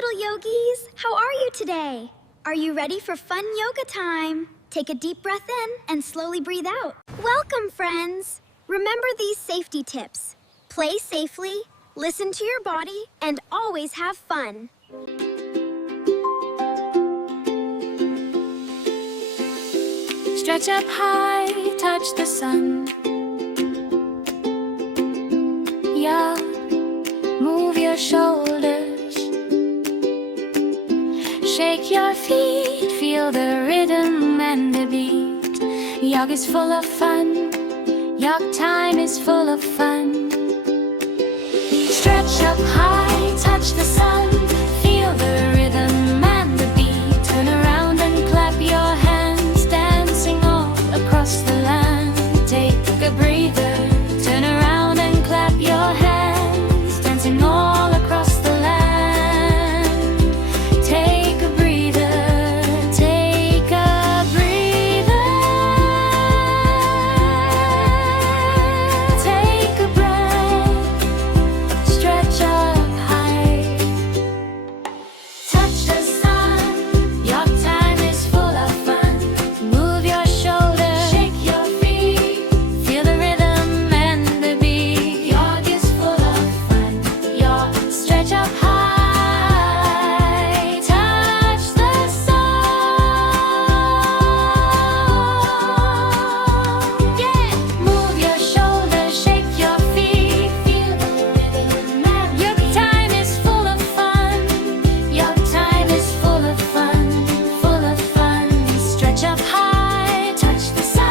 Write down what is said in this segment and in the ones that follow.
little yogis. How are you today? Are you ready for fun yoga time? Take a deep breath in and slowly breathe out. Welcome, friends. Remember these safety tips. Play safely, listen to your body, and always have fun. Stretch up high, touch the sun. Yeah, move your shoulders. Shake your feet, feel the rhythm and the beat. Yoga's full of fun. Yoga time is full of fun. Stretch up high, touch the sun. Feel the rhythm and the beat. Turn around and clap your hands, dancing all across the land. Take a breather. Turn around and clap your hands, dancing all across the land. Take a breather. Take a breather. Take a breath. Stretch up high. Touch the sun. Your time is full of fun. Move your shoulders. Shake your feet. Feel the rhythm and the beat. Yoga is full of fun. Yoga. Stretch up high. Touch the sun. Yeah. Move your shoulders. Shake your feet. Feel the rhythm and your time is full of fun. Your time is full of fun. Full of fun. Stretch up high. Touch the sun.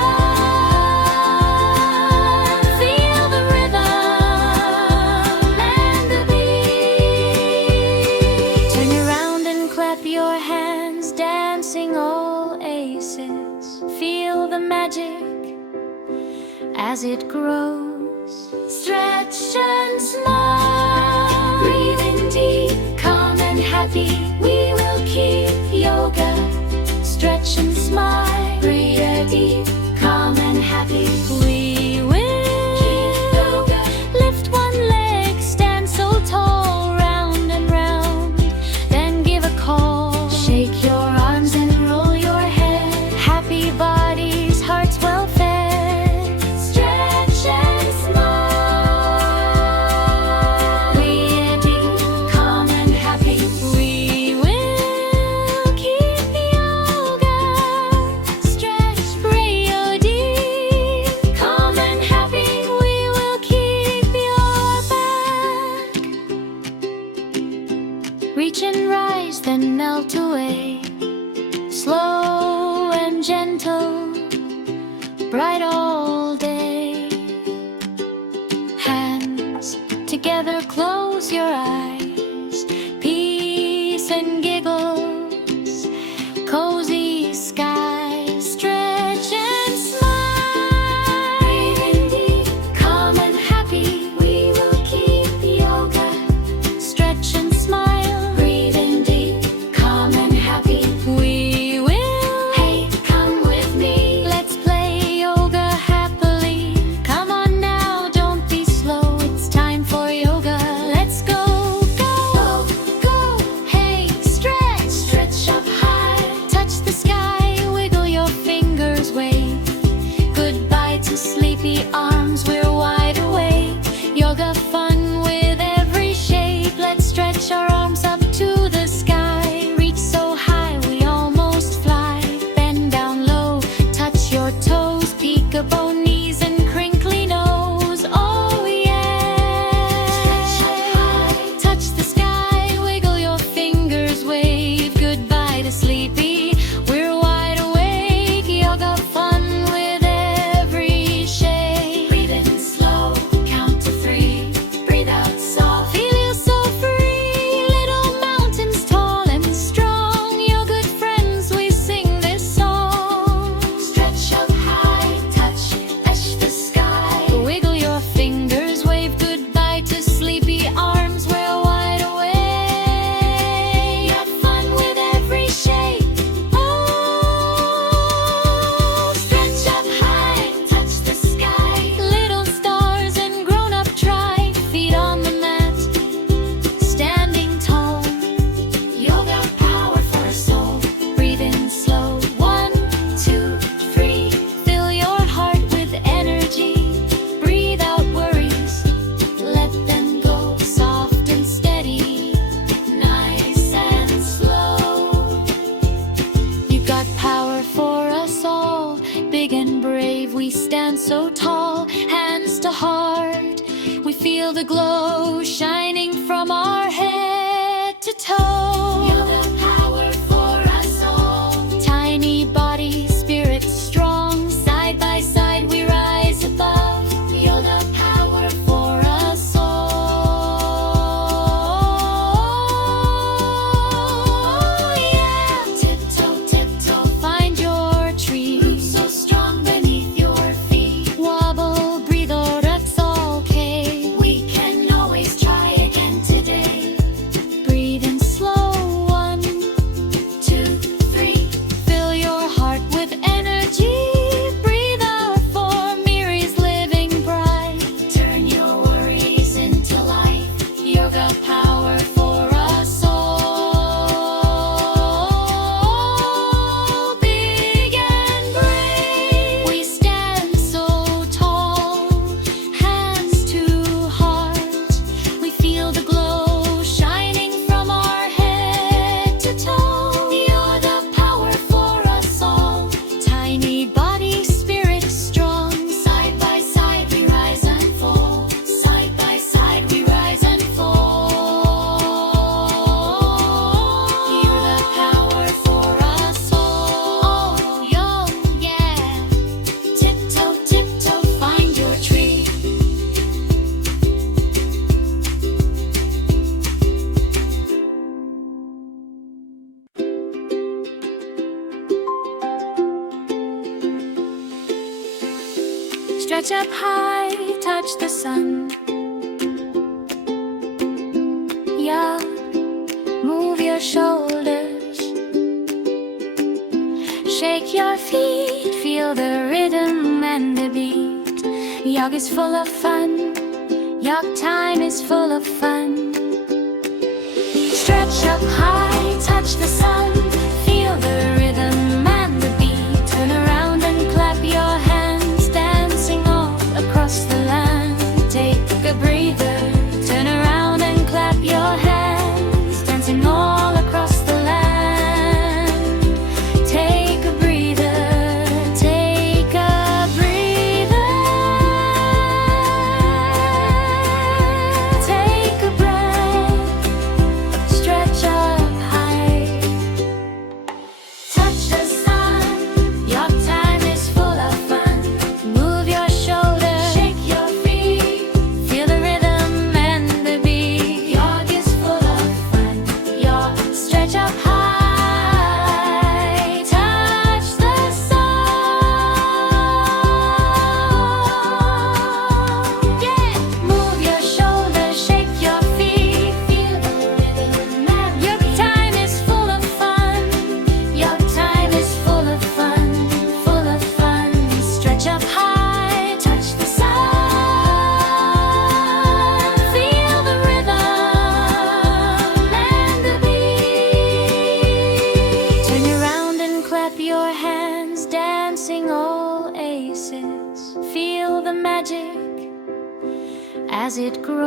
Feel the rhythm and the beat. Turn around and clap your hands, dancing all aces. Feel the magic as it grows. Stretch and smile. Breathe in deep, calm and happy. We will keep yoga. Stretch and smile. Breathe deep, calm and happy. We will keep yoga. Lift one leg, stand so tall, round and round. Then give a call. Shake your arms and roll your head. Happy bodies, hearts well fed. Stretch and smile. Breathe deep, calm and happy. We will keep yoga. Stretch, breathe deep, calm and happy. We will keep your back. Reach and rise, then melt away. Slow and gentle, bright all day. Hands together, close your eyes. Peace and giggles, cozy skies. Stretch and smile. Breathe in deep, calm and happy. We will keep yoga. Stretch and smile. Breathe in deep, calm and happy. We will. Hey, come with me. Let's play yoga happily. Come on now, don't be slow. It's time for yoga. Let's go. feel the glow shining from our head to toe. Feel the power for us all. Tiny body, spirit strong. Side by side we rise above. Feel the power for us all. Yeah. Tiptoe, tiptoe, find your tree. Roots so strong beneath your feet. Wobble, breathe, oh, that's okay. We can always try again today. Breathe in slow, 1, 2, 3. Fill your heart with energy. Breathe out for Miri's living bright. Turn your worries into light. Yoga power for us all. Big and brave, we stand so tall. Hands to heart, we feel the glow shining from our head to toe. You're the power for us all. Tiny body, spirit strong. Side by side we rise and fall. Side by side we rise and fall. You're the power for us all. Young, yeah. Tiptoe, tiptoe, find your tree. Stretch up high, touch the sun. Yeah, move your shoulders. Shake your feet, feel the rhythm and the beat. Yoga is full of fun. Yoga time is full of fun. Stretch up high, touch the sun.